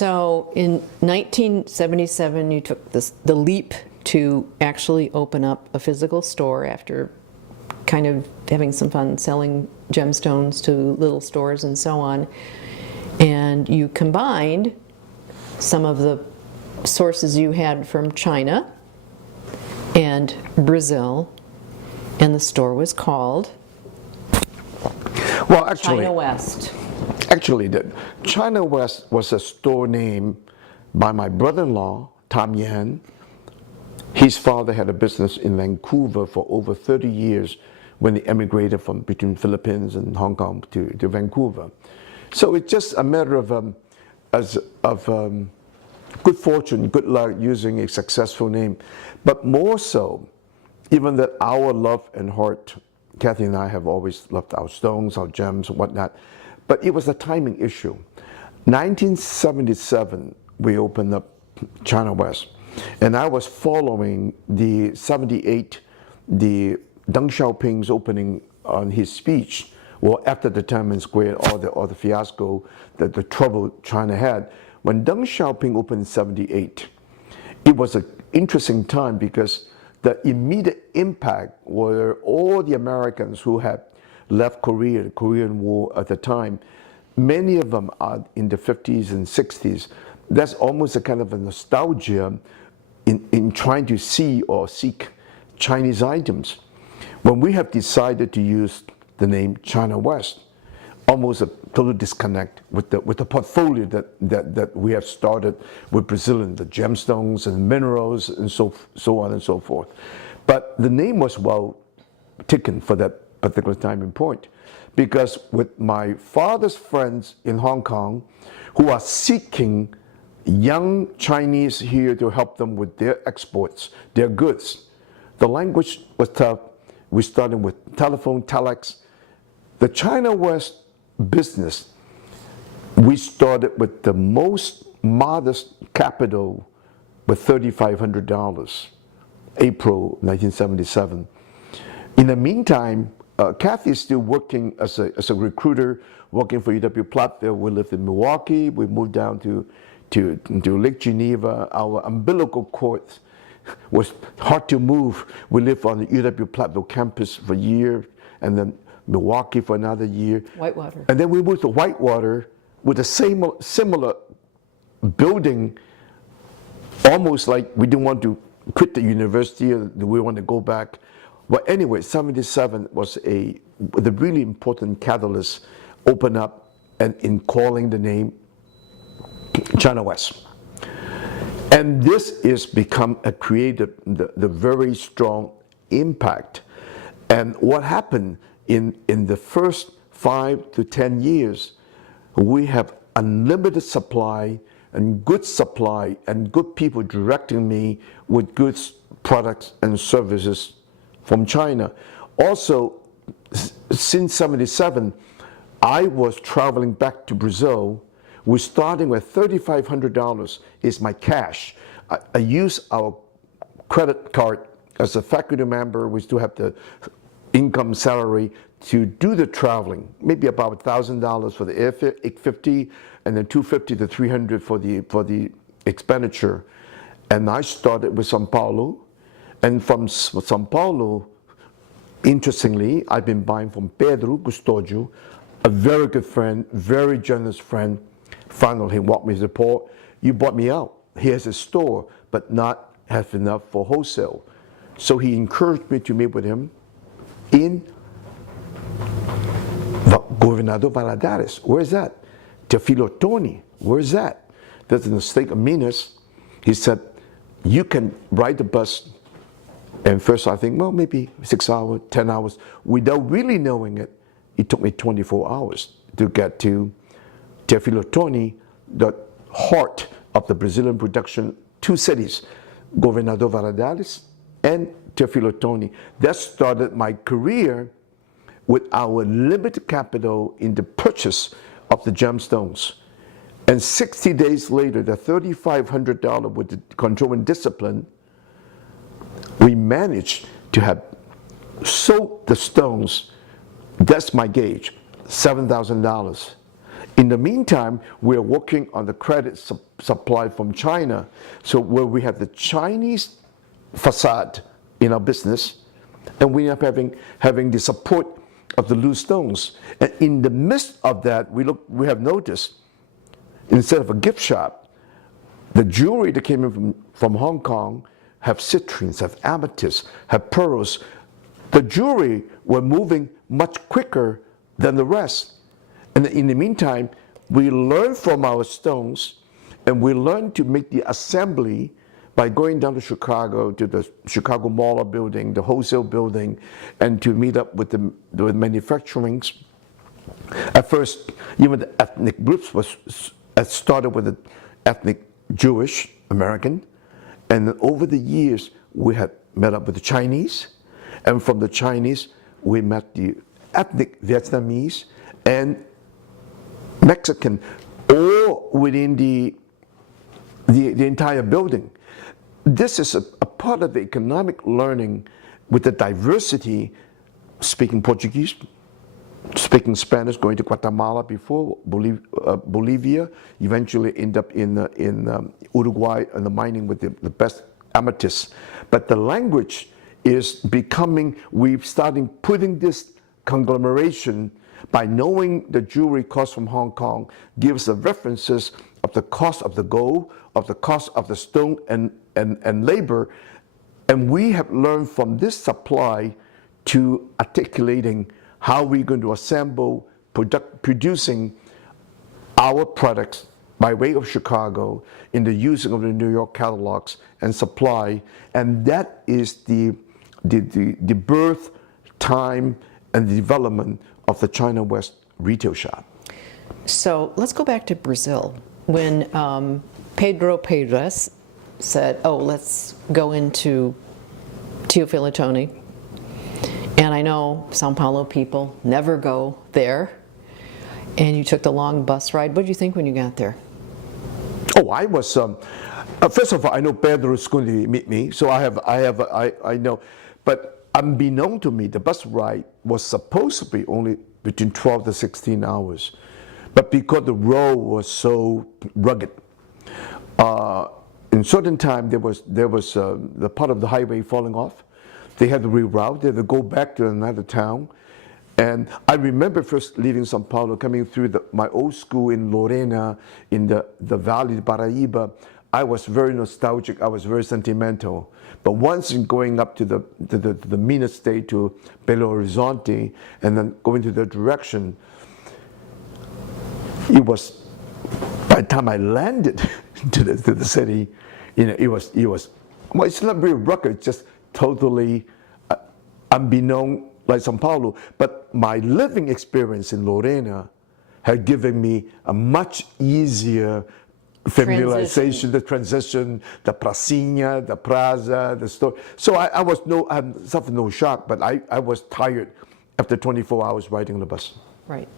So in 1977, you took the leap to actually open up a physical store after kind of having some fun selling gemstones to little stores and so on. And you combined some of the sources you had from China and Brazil, and the store was called Chinawest. Actually, the Chinawest was a store name by my brother-in-law, Tam Yan. His father had a business in Vancouver for over 30 years when he emigrated from between Philippines and Hong Kong to Vancouver. So it's just a matter of good fortune, good luck using a successful name. But more so, even that our love and heart, Kathy and I have always loved our stones, our gems, and whatnot. But it was a timing issue. 1977, we opened up Chinawest. And I was following the 78, the Deng Xiaoping's opening on his speech, well, after the Tiananmen Square, all the fiasco, the trouble China had. When Deng Xiaoping opened in 78, it was an interesting time because the immediate impact were all the Americans who had left Korea, the Korean War at the time. Many of them are in the 50s and 60s. That's almost a kind of a nostalgia in trying to see or seek Chinese items. When we have decided to use the name Chinawest, almost a total disconnect with the portfolio that we have started with Brazilian, the gemstones and minerals and so on and so forth. But the name was well taken for that particular time and point, because with my father's friends in Hong Kong who are seeking young Chinese here to help them with their exports, their goods, the language was tough. We started with telephone, telex. The Chinawest business, we started with the most modest capital with $3,500, April 1977. In the meantime, Kathy is still working as a recruiter, working for UW Platteville. We lived in Milwaukee. We moved down to Lake Geneva. Our umbilical cord was hard to move. We lived on the UW Platteville campus for a year, and then Milwaukee for another year. Whitewater. And then we moved to Whitewater with the same similar building, almost like we didn't want to quit the university, or we want to go back. Well, anyway, 77 was the really important catalyst open up and in calling the name Chinawest. And this is become a creative, the very strong impact. And what happened in the first 5 to 10 years, we have unlimited supply and good people directing me with goods, products, and services from China. Also, since 77, I was traveling back to Brazil. We're starting with $3,500 is my cash. I use our credit card as a faculty member. We still have the income salary to do the traveling, maybe about $1,000 for the air 850, and then $250 to $300 for the expenditure. And I started with Sao Paulo, and from Sao Paulo, interestingly, I've been buying from Pedro Custodio, a very good friend, very generous friend. Finally, he walked me to the port. You bought me out. He has a store, but not have enough for wholesale. So he encouraged me to meet with him in Governador Valadares. Where is that? Teofilo Tony. Where is that? That's in the state of Minas. He said, you can ride the bus. And first I think, well, maybe 6 hours, 10 hours. Without really knowing it, it took me 24 hours to get to Teofilo Tony, the heart of the Brazilian production, 2 cities, Governador Valadares and Teofilo Tony. That started my career with our limited capital in the purchase of the gemstones. And 60 days later, the $3,500 with the control and discipline, we managed to have sold the stones. That's my gauge, $7,000. In the meantime, we're working on the credit supply from China. So where we have the Chinese facade in our business, and we are having the support of the loose stones. And in the midst of that, we have noticed, instead of a gift shop, the jewelry that came in from Hong Kong have citrines, have amethysts, have pearls. The jewelry were moving much quicker than the rest. And in the meantime, we learn from our stones, and we learn to make the assembly by going down to Chicago, to the Chicago Mall building, the wholesale building, and to meet up with the manufacturing. At first, even the ethnic groups started with the ethnic Jewish American, and then over the years we had met up with the Chinese, and from the Chinese we met the ethnic Vietnamese and Mexican, all within the entire building. This is a part of the economic learning with the diversity, speaking Portuguese, speaking Spanish, going to Guatemala before, Bolivia, eventually end up in Uruguay and the mining with the best amethysts. But the language is becoming, we're starting putting this conglomeration by knowing the jewelry cost from Hong Kong, gives the references of the cost of the gold, of the cost of the stone and labor. And we have learned from this supply to articulating how we're going to assemble, producing our products by way of Chicago in the using of the New York catalogs and supply. And that is the birth, time, and the development of the Chinawest retail shop. So let's go back to Brazil. When Pedro Pedras said, oh, let's go into Teofilotone, and I know Sao Paulo people never go there, and you took the long bus ride. What did you think when you got there? Oh, I was, first of all, I know Pedro is going to meet me, so I know, but unbeknown to me, the bus ride was supposed to be only between 12 to 16 hours. But because the road was so rugged, in certain time there was the part of the highway falling off. They had to reroute, they had to go back to another town. And I remember first leaving Sao Paulo, coming through my old school in Lorena, in the Valley of Paraíba. I was very nostalgic, I was very sentimental. But once in going up to the Minas State, to Belo Horizonte, and then going to the direction, it was, by the time I landed to the city, you know, it was, well, it's not very rugged, it's just totally unbeknown like Sao Paulo. But my living experience in Lorena had given me a much easier familiarization, the transition, the pracinha, the praza, the store. So I suffered no shock, but I was tired after 24 hours riding on the bus. Right.